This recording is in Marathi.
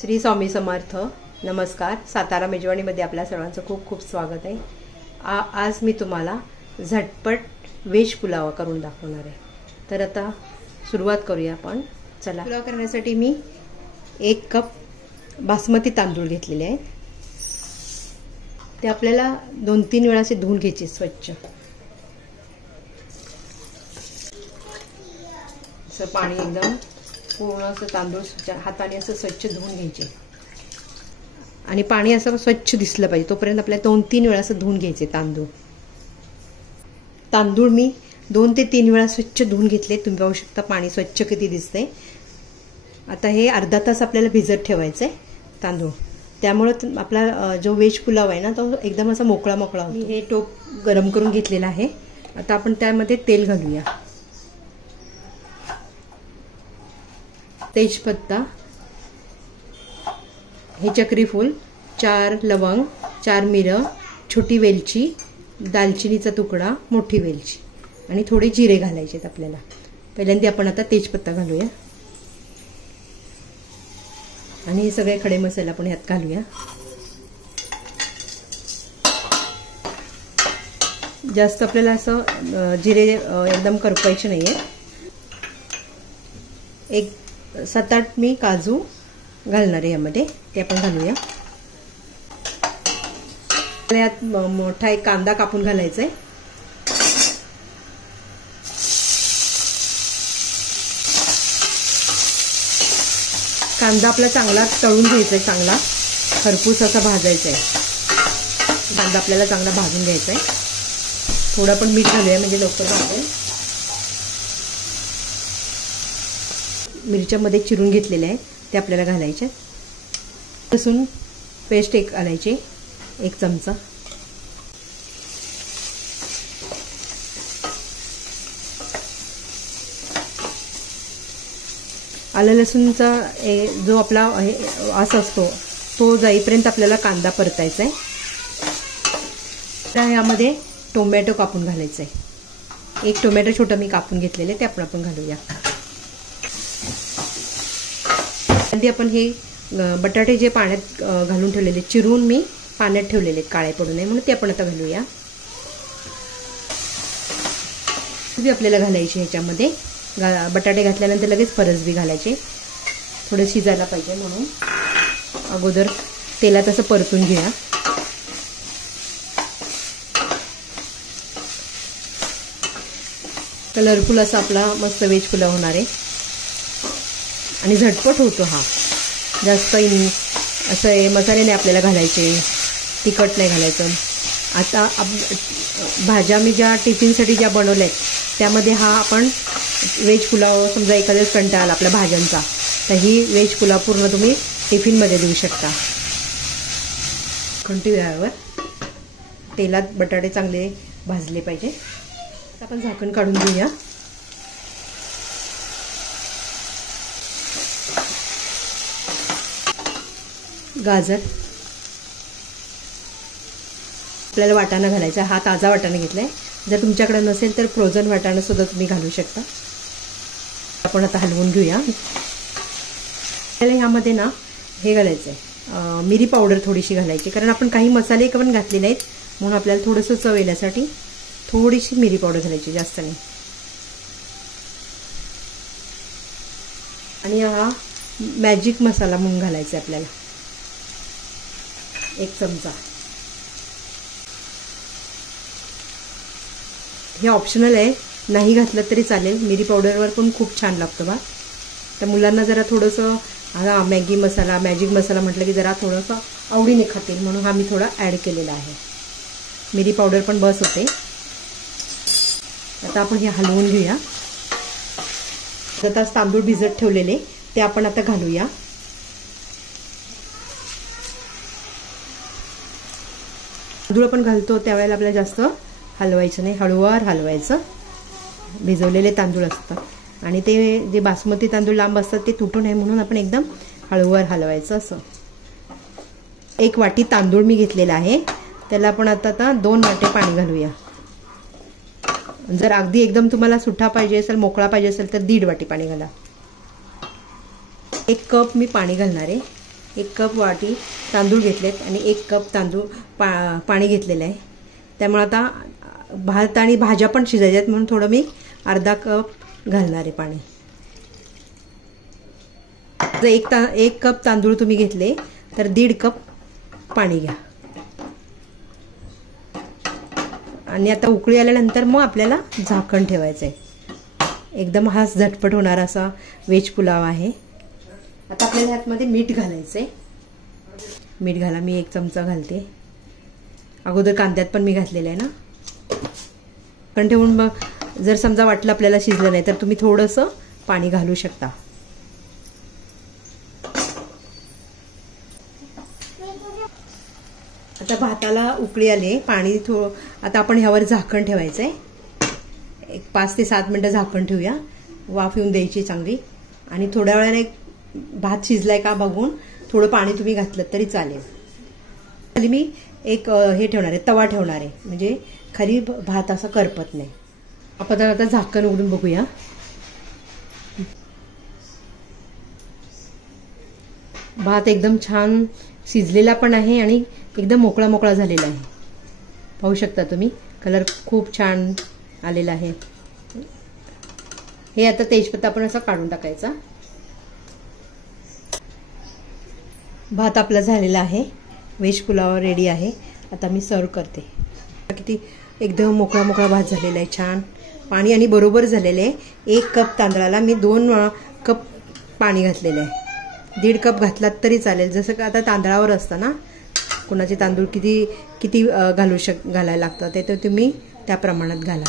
श्री स्वामी समर्थ. नमस्कार. सातारा मेजवानीमध्ये आपल्या सर्वांचं खूप खूप स्वागत आहे. आज मी तुम्हाला झटपट व्हेज पुलाव करून दाखवणार आहे. तर आता सुरुवात करूया आपण. चला. पुलाव करण्यासाठी मी 1 कप बासमती तांदूळ घेतलेले आहेत. ते आपल्याला 2-3 वेळा असे धुवून घ्यायचे स्वच्छ. असं पाणी एकदम पूर्ण असं तांदूळ हाताने असं स्वच्छ धुवून घ्यायचे आणि पाणी असं स्वच्छ दिसलं पाहिजे तोपर्यंत आपल्याला 2-3 वेळा असं धुवून घ्यायचे तांदूळ मी 2 ते 3 वेळा स्वच्छ धुवून घेतले. तुम्ही पाहू शकता पाणी स्वच्छ किती दिसते. आता हे अर्धा तास आपल्याला भिजत ठेवायचं आहे तांदूळ. त्यामुळे आपला जो व्हेज पुलाव आहे ना तो एकदम असा मोकळा मोकळा होतो. हे टोप गरम करून घेतलेला आहे. आता आपण त्यामध्ये तेल घालूया. तेजपत्ता, हे चक्री फूल, 4 लवंग, 4 मिरं, छोटी वेलची, दालचिनीचा तुकडा, मोठी वेलची आणि थोडे जिरे घालायचे आपल्याला. पहिल्यांदा आपण आता तेजपत्ता घालूया आणि हे सगळे खडे मसाले आपण ह्यात घालूया. जास्त आपल्याला असं जिरे एकदम करपायचे नाहीये. 7-8 मी काजू घालणार आहे यामध्ये. ते आपण घालूया. यात मोठा एक कांदा कापून घालायचा आहे. कांदा आपला चांगला तळून घ्यायचा आहे. चांगला खरपूस असा भाजायचा आहे. कांदा आपल्याला चांगला भाजून घ्यायचा आहे. थोडं पण मीठ घालूया म्हणजे लवकर भाजेल. मिरच्यामध्ये चिरून घेतलेले आहे ते आपल्याला घालायचे. लसूण पेस्ट एक घालायची 1 चमचा. आलं लसूणचा जो आपला वास असतो तो जाईपर्यंत आपल्याला कांदा परतायचा आहे. तर यामध्ये टोमॅटो कापून घालायचं आहे. 1 टोमॅटो छोटं मी कापून घेतलेले ते आपण घालूया. आपण हे बटाटे जे पाण्यात घालून ठेवलेले चिरून मी पाण्यात ठेवलेले काळे पडू नये म्हणून ते आपण आता घालूया. आपल्याला घालायचे ह्याच्यामध्ये. बटाटे घातल्यानंतर लगेच फरसबी घालायचे. थोडं शिजायला पाहिजे म्हणून अगोदर तेलात असं परतून घेऊया. कलरफुल असा आपला मस्त व्हेज पुलाव होणार आहे आणि झटपट होतो हा. जास्त असं मसाले नाही आपल्याला घालायचे, तिखट नाही घालायचं. आता भाज्या मी ज्या टिफिनसाठी ज्या बनवल्या आहेत त्यामध्ये हा आपण व्हेज पुलाव समजा एखाद्या कंटाळा आला आपल्या भाज्यांचा तर ही व्हेज पुलाव पूर्ण तुम्ही टिफिनमध्ये देऊ शकता. खंडीवर तेलात बटाटे चांगले भाजले पाहिजे. आपण झाकण काढून घेऊया. गाजर आपल्याला वाटाणा घालायचा. हा ताजा वाटाणा घेतलाय. जर तुमच्याकडे नसेल तर फ्रोझन वाटाणा सुद्धा तुम्ही घालू शकता. आपण आता हलवून घेऊया. आपल्याला ह्यामध्ये ना हे घालायचं आहे मिरी पावडर थोडीशी घालायची कारण आपण काही मसाले पण घातलेले आहेत म्हणून आपल्याला थोडंसं चव येण्यासाठी थोडीशी मिरी पावडर घालायची, जास्त नाही. आणि हा मॅजिक मसाला म्हणून घालायचा आहे आपल्याला 1 चमचा. हे ऑप्शनल आहे, नाही घातलं तरी चालेल. मिरी पावडरवर पण खूप छान लागतं बा. तर मुलांना जरा थोडंसं मॅजिक मसाला म्हटलं की जरा थोडंसं आवडीने खातील म्हणून हा मी थोडा ॲड केलेला आहे. मिरी पावडर पण बस होते. आता आपण हे हलवून घेऊया. आता तांदूळ भिजत ठेवलेले ते आपण आता घालूया. तांदूळ पण घालतो त्यावेळेला आपल्याला जास्त हलवायचं नाही, हळूवार हलवायचं. भिजवलेले तांदूळ असतात आणि ते जे बासमती तांदूळ लांब असतात ते तुटू नये म्हणून आपण एकदम हळूवार हलवायचं. असं 1 वाटी तांदूळ मी घेतलेला आहे. त्याला आपण आता 2 वाटे पाणी घालूया. जर अगदी एकदम तुम्हाला सुट्टा पाहिजे असेल, मोकळा पाहिजे असेल तर 1.5 वाटी पाणी घाला. 1 कप मी पाणी घालणार आहे. 1 कप वाटी तांदूळ घेतलेत आणि 1 कप पाणी घेतलेलं आहे. त्यामुळे आता भात आणि भाज्या पण शिजायच्या आहेत म्हणून थोडं मी अर्धा कप घालणार आहे पाणी. जर 1 कप तांदूळ तुम्ही घेतले तर 1.5 कप पाणी घ्या. आणि आता उकळी आल्यानंतर मग आपल्याला झाकण ठेवायचं आहे. एकदम हा झटपट होणारा असा व्हेज पुलाव आहे. आता आपल्याला ह्यातमध्ये मीठ घालायचं आहे. मीठ घाला. मी 1 चमचा घालते. अगोदर कांद्यात पण मी घातलेलं आहे ना. पण ठेवून मग जर समजा वाटलं आपल्याला शिजलं नाही तर तुम्ही थोडंसं पाणी घालू शकता. आता भाताला उकळी आली. पाणी आता आपण ह्यावर झाकण ठेवायचं आहे. एक 5 ते 7 मिनिटं झाकण ठेवूया. वाफ येऊन द्यायची चांगली. आणि थोड्या वेळाने भात शिजलाय का बघून थोडं पाणी तुम्ही घातलं तरी चालेल. खाली मी एक हे ठेवणार आहे, तवा ठेवणार आहे, म्हणजे खाली भात असा करपत नाही. आपण आता झाकण उघडून बघूया. भात एकदम छान शिजलेला पण आहे आणि एकदम मोकळा मोकळा झालेला आहे. पाहू शकता तुम्ही. कलर खूप छान आलेला आहे. हे आता तेजपत्ता आपण असं काढून टाकायचा. भात आपला झालेला आहे. व्हेज पुलाव रेडी आहे. आता मी सर्व करते. किती एकदम मोकळा मोकळा भात झालेला आहे. छान पाणी आणि बरोबर झालेलं आहे. 1 कप तांदळाला मी 2 कप पाणी घातलेलं आहे. 1.5 कप घातलात तरी चालेल. जसं का आता तांदळावर असतं ना, कोणाचे तांदूळ किती घालायला लागतं ते तर तुम्ही त्या प्रमाणात घाला.